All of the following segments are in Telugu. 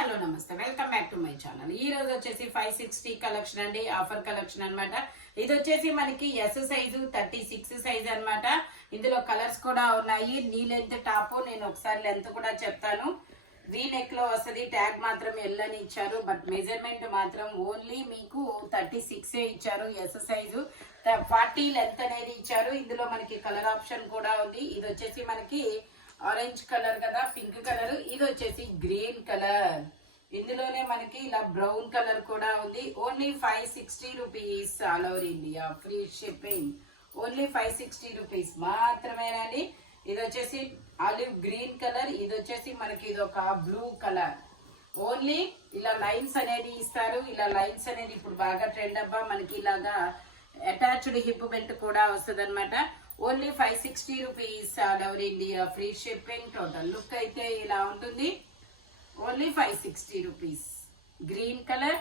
హలో నమస్తే, welcome back to my channel. ఈ రోజు వచ్చేసి 560 కలెక్షన్ అండి, ఆఫర్ కలెక్షన్ అన్నమాట. ఇది వచ్చేసి మనకి ఎస్ సైజు 36 సైజ్ అన్నమాట. ఇందులో కలర్స్ కూడా ఉన్నాయి. నీ లెంత్ టాప్ నేను ఒకసారి లెంత్ కూడా చెప్తాను. వీ నెక్ లో వస్తుంది, ట్యాగ్ మాత్రం ఎల్ అని ఇచ్చారు, బట్ మెజర్మెంట్ మాత్రం ఓన్లీ మీకు 36 ఇచ్చారు. ఎస్ సైజు 40 లెంత్ అనేది ఇచ్చారు. ఇందులో మనకి కలర్ ఆప్షన్ కూడా ఉంది. ఇది వచ్చేసి మనకి ఆరెంజ్ కలర్ కదా, పింక్ కలర్. ఇది వచ్చేసి గ్రీన్ కలర్. ఇందులోనే మనకి ఇలా బ్రౌన్ కలర్ కూడా ఉంది. Only 560 rupees, all over India free shipping. Only 560 rupees మాత్రమేనండి. ఇది వచ్చేసి ఆలివ్ గ్రీన్ కలర్. ఇది వచ్చేసి మనకి ఇది ఒక బ్లూ కలర్. ఓన్లీ ఇలా లైన్స్ అనేది ఇస్తారు. ఇలా లైన్స్ అనేది ఇప్పుడు బాగా ట్రెండ్ అబ్బా. మనకి ఇలాగా అటాచ్డ్ హిప్ బెల్ట్ కూడా వస్తుంది అనమాట. Only 560 rupees, all over India free shipping. Total look అయితే ఇలా ఉంటుంది. Only 560 rupees. Green colour,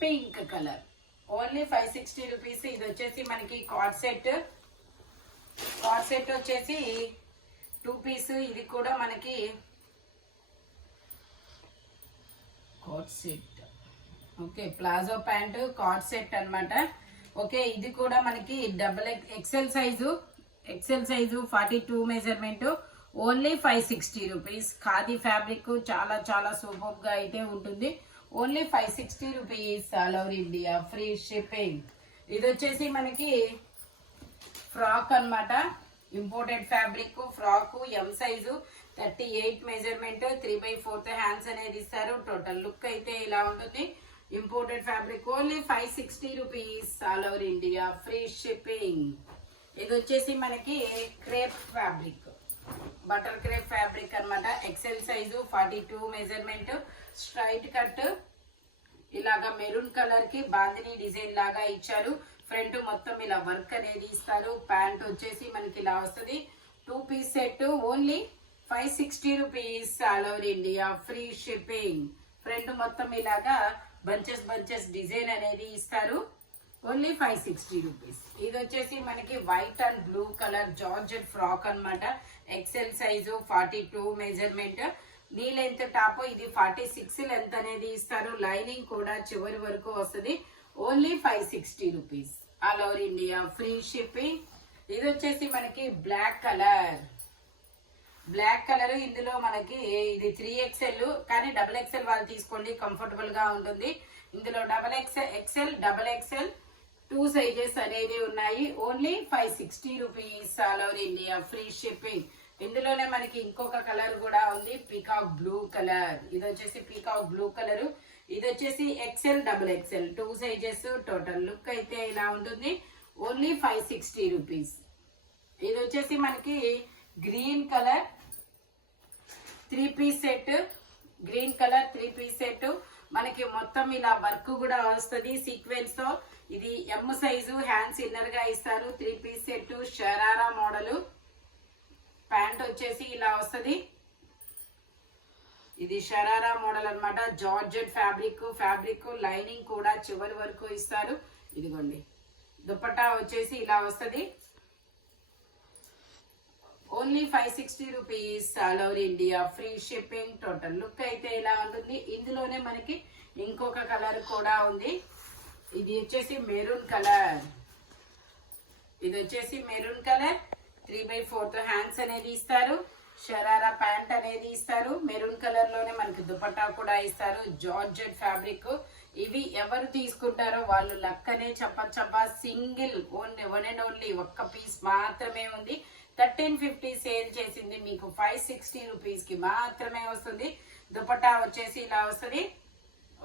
pink colour. Only 560 rupees. ఇది వచ్చేసి మనకి కార్డ్ సెట్. కార్డ్ సెట్ వచ్చేసి 2 పీస్. ఇది కూడా మనకి cord set. Okay, palazzo pant cord set అన్నమాట. ఓకే, ఇది కూడా మనకి double XL size. XL size 42 measurement. Only 560 rupees. Khadi fabric చాలా చాలా సూపర్ గా అయితే ఉంటుంది. Only 560 rupees, all over India free shipping. ఇది వచ్చేసి మనకి ఫ్రాక్ అన్నమాట. Imported fabric frock, M size 38 measurement. 3/4 hands అనేది ఇస్తారు. టోటల్ లుక్ అయితే ఇలా ఉంటుంది. Imported fabric. Only 560 rupees, all over India free shipping. ఇది వచ్చేసి మనకి crepe fabric, butter crepe fabric అన్నమాట. XL size 42 measurement. Straight cut. ఇలాగా మెరూన్ కలర్ కి బాందిని డిజైన్ లాగా ఇచ్చారు. ఫ్రంట్ మొత్తం ఇలా వర్క్ అనేది ఇస్తారు. ప్యాంట్ వచ్చేసి మనకి ఇలా వస్తుంది. 2 piece set. Only 560 rupees, all over India free shipping. Front మొత్తం ఇలాగా బంచెస్ డిజైన్ అనేది ఇస్తారు. Only 560 rupees. ఇది వచ్చేసి మనకి white and blue colour georgette frock అన్నమాట. XL size 42 measurement. Knee length top. ఇది 46 లెంత్ అనేది ఇస్తారు. లైనింగ్ కూడా చివరి వరకు వస్తుంది. Only 560 rupees, all over India free shipping. ఇది వచ్చేసి మనకి బ్లాక్ కలర్. Black colour. ఇందులో మనకి ఇది 3XL, కానీ XXL వాళ్ళు తీసుకోండి, కంఫర్టబుల్ గా ఉంటుంది. ఇందులో XXL, XXL 2 సైజెస్ అనేవి ఉన్నాయి. Only 560 rupees, all over India free shipping. ఇందులోనే మనకి ఇంకొక కలర్ కూడా ఉంది, పీకాక్ బ్లూ కలర్. ఇది వచ్చేసి పీకాక్ బ్లూ కలర్. ఇది వచ్చేసి XL, XXL 2 sizes. Total look అయితే ఇలా ఉంటుంది. Only 560 rupees. ఇది వచ్చేసి మనకి green colour 3 piece set. Green colour 3 piece set. మనకి మొత్తం ఇలా వర్క్ కూడా వస్తుంది సీక్వెన్స్ తో. ఇది ఎం సైజు, హ్యాండ్స్ ఇన్నర్ గా ఇస్తారు. 3 piece set, sharara model. Pant వచ్చేసి ఇలా వస్తుంది. ఇది షరారా మోడల్ అన్నమాట. జార్జెట్ ఫ్యాబ్రిక్ లైనింగ్ కూడా చివరి వరకు ఇస్తారు. ఇదిగోండి, దుపట్టా వచ్చేసి ఇలా వస్తుంది. Only 560 rupees, all over India free shipping. Total look అయితే ఇలా ఉంటుంది. ఇందులోనే మనకి ఇంకొక కలర్ కూడా ఉంది. ఇది వచ్చేసి మెరూన్ కలర్. ఇది వచ్చేసి మెరూన్ కలర్. 3/4 హ్యాండ్స్ అనేది ఇస్తారు. షరారా ప్యాంట్ అనేది ఇస్తారు. మెరూన్ కలర్ లోనే మనకి దుపట్టా కూడా ఇస్తారు. Georgette fabric. ఇవి ఎవరు తీసుకుంటారో వాళ్ళు లక్ అనే చెప్పచ్చబ్బా. సింగిల్ వన్ అండ్ ఓన్లీ ఒక్క పీస్ మాత్రమే ఉంది. 1350 సేల్ చేసింది, మీకు 560 రూపీస్ కి మాత్రమే వస్తుంది. దుపట్టా వచ్చేసి ఇలా వస్తుంది.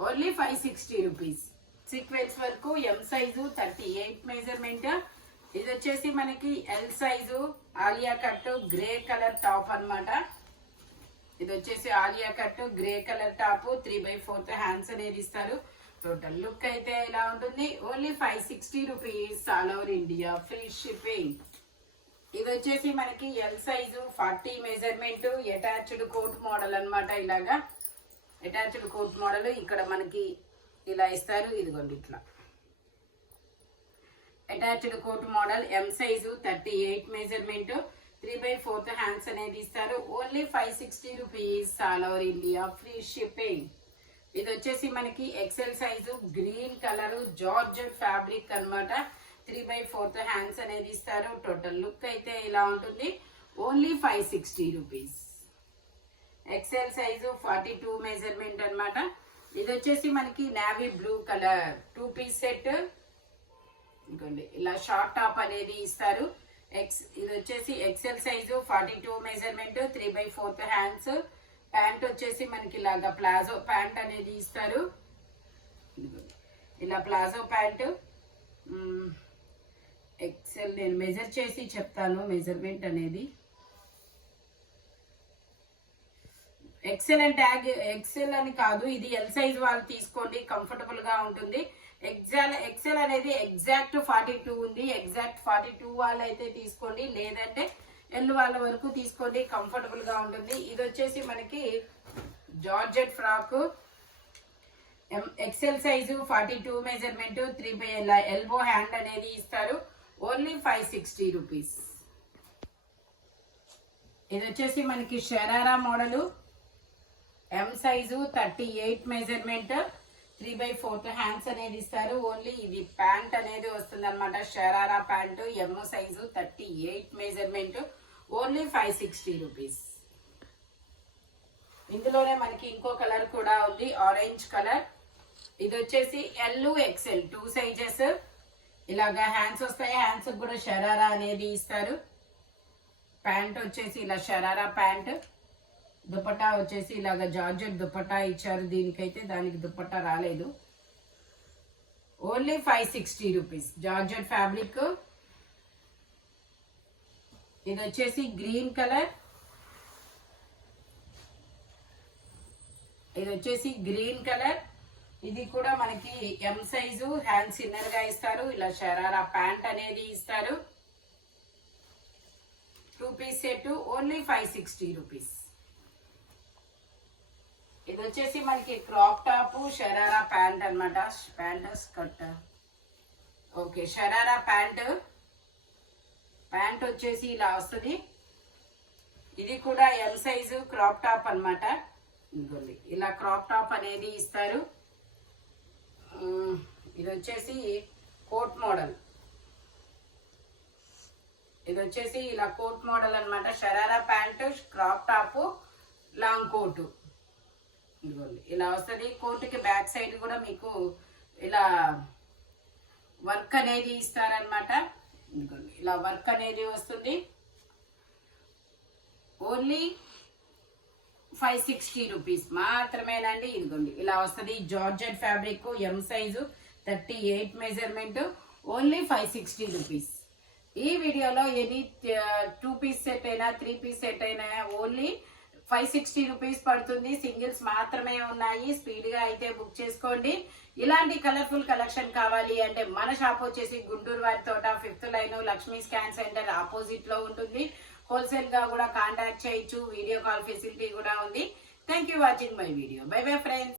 Only 560 rupees. సీక్వెన్స్ వరకు ఎం సైజు 38 మెజర్మెంట్. ఇది వచ్చేసి మనకి L size Alia cut grey colour top అన్నమాట. ఇది వచ్చేసి Alia cut grey colour top. 3/4 hands అనేది ఇస్తారు. టోటల్ లుక్ అయితే ఇలా ఉంటుంది. Only 560 rupees, all over India free shipping. ఇది వచ్చేసి మనకి L size 40 measurement. Attached coat model అన్నమాట. ఇలాగా అటాచ్డ్ కోట్ మోడల్. ఇక్కడ మనకి ఇలా ఇస్తారు. ఇదిగోండి, ఇట్లా attached coat model. M size 38 measurement. 3/4 hands అనేది ఇస్తారు. Only 560 rupees, all over India free shipping. ఇది వచ్చేసి మనకి XL size green colour georgette fabric అన్నమాట. 3/4 హ్యాండ్స్ అనేది ఇస్తారు. టోటల్ లుక్ అయితే ఇలా ఉంటుంది. Only 560 rupees. XL size 42 measurement అన్నమాట. ఇది వచ్చేసి మనకి navy blue colour 2 piece set. ఇంకోండి ఇలా షార్ట్ టాప్ అనేది ఇస్తారు. ఇది వచ్చేసి XL size 42 measurement, 3/4 hands. Pant వచ్చేసి మనకి ఇలాగా ప్లాజో ప్యాంట్ అనేది ఇస్తారు. ఇలా ప్లాజో ప్యాంట్ ఎక్సెల్ నేను మెజర్ చేసి చెప్తాను మెజర్మెంట్ అనేది. ఎక్సెల్ అండ్ ట్యాగ్ ఎక్సెల్ అని కాదు, ఇది ఎల్ సైజ్ వాళ్ళు తీసుకోండి, కంఫర్టబుల్ గా ఉంటుంది. ఎక్సెల్ అనేది ఎగ్జాక్ట్ 42 ఉంది. ఎగ్జాక్ట్ 42 వాళ్ళు అయితే తీసుకోండి, లేదంటే ఎల్ వాళ్ళ వరకు తీసుకోండి, కంఫర్టబుల్ గా ఉంటుంది. ఇది వచ్చేసి మనకి georgette frock XL size 42 measurement, 3 elbow hand అనేది ఇస్తారు. Only 560 rupees. ఇది వచ్చేసి మనకి sharara model M size 38 measurement, 3/4 hands అనేది ఇస్తారు. ఓన్లీ ఇది ప్యాంట్ అనేది వస్తుంది అనమాట. Sharara pant M size 38 measurement, only 560 rupees. ఇందులోనే మనకి ఇంకో కలర్ కూడా ఉంది, ఆరెంజ్ కలర్. ఇది వచ్చేసి ఎల్ ఎక్సెల్ 2 సైజెస్. ఇలాగా హ్యాండ్స్ వస్తాయి. హ్యాండ్స్ కూడా షరారా అనేది ఇస్తారు. ప్యాంట్ వచ్చేసి ఇలా షరారా ప్యాంట్. దుపట్టా వచ్చేసి ఇలాగా జార్జెట్ దుపట్టా ఇచ్చారు. దీనికైతే దానికి దుపట్టా రాలేదు. Only 560 rupees. Georgette fabric. ఇది వచ్చేసి గ్రీన్ కలర్. ఇది వచ్చేసి గ్రీన్ కలర్. ఇది కూడా మనకి ఎం సైజు హ్యాండ్స్ ఇన్నర్ గా ఇస్తారు. ఇలా షరారా ప్యాంట్ అనేది ఇస్తారు. 2 పీస్ సెట్, ఓన్లీ 560 రూపీస్. ఇది వచ్చేసి మనకి క్రాప్ టాప్ షరారా ప్యాంట్ అనమాట. Pant skirt, okay. Sharara pant. Pant వచ్చేసి ఇలా వస్తుంది. ఇది కూడా ఎల్ సైజు క్రాప్ టాప్ అనమాట. ఇంకోండి ఇలా క్రాప్ టాప్ అనేది ఇస్తారు. ఇది వచ్చేసి కోట్ మోడల్. ఇది వచ్చేసి ఇలా కోట్ మోడల్ అనమాట. Sharara pant, crop top, long coat. ఇదిగోండి ఇలా వస్తుంది. కోటుకి బ్యాక్ సైడ్ కూడా మీకు ఇలా వర్క్ అనేది ఇస్తారనమాట. ఇదిగోండి ఇలా వర్క్ అనేది వస్తుంది. ఓన్లీ 560 రూపీస్ మాత్రమేనండి. ఇదిగోండి ఇలా వస్తుంది. జార్జెట్ ఫ్యాబ్రిక్ ఎం సైజు 38 మెజర్మెంట్, ఓన్లీ 560 రూపీస్. ఈ వీడియోలో ఎనీ 2 పీస్ సెట్ అయినా 3 పీస్ సెట్ అయినా ఓన్లీ 560 రూపీస్ పడుతుంది. సింగిల్స్ మాత్రమే ఉన్నాయి. స్పీడ్ గా అయితే బుక్ చేసుకోండి. ఇలాంటి కలర్ఫుల్ కలెక్షన్ కావాలి అంటే మన షాప్ వచ్చేసి గుంటూరు వారి తోట 5th line Lakshmi scan centre opposite లో ఉంటుంది. హోల్సేల్ గా కూడా కాంటాక్ట్ చేయొచ్చు. వీడియో కాల్ ఫెసిలిటీ కూడా ఉంది. Thank you watching my video. By bye friends.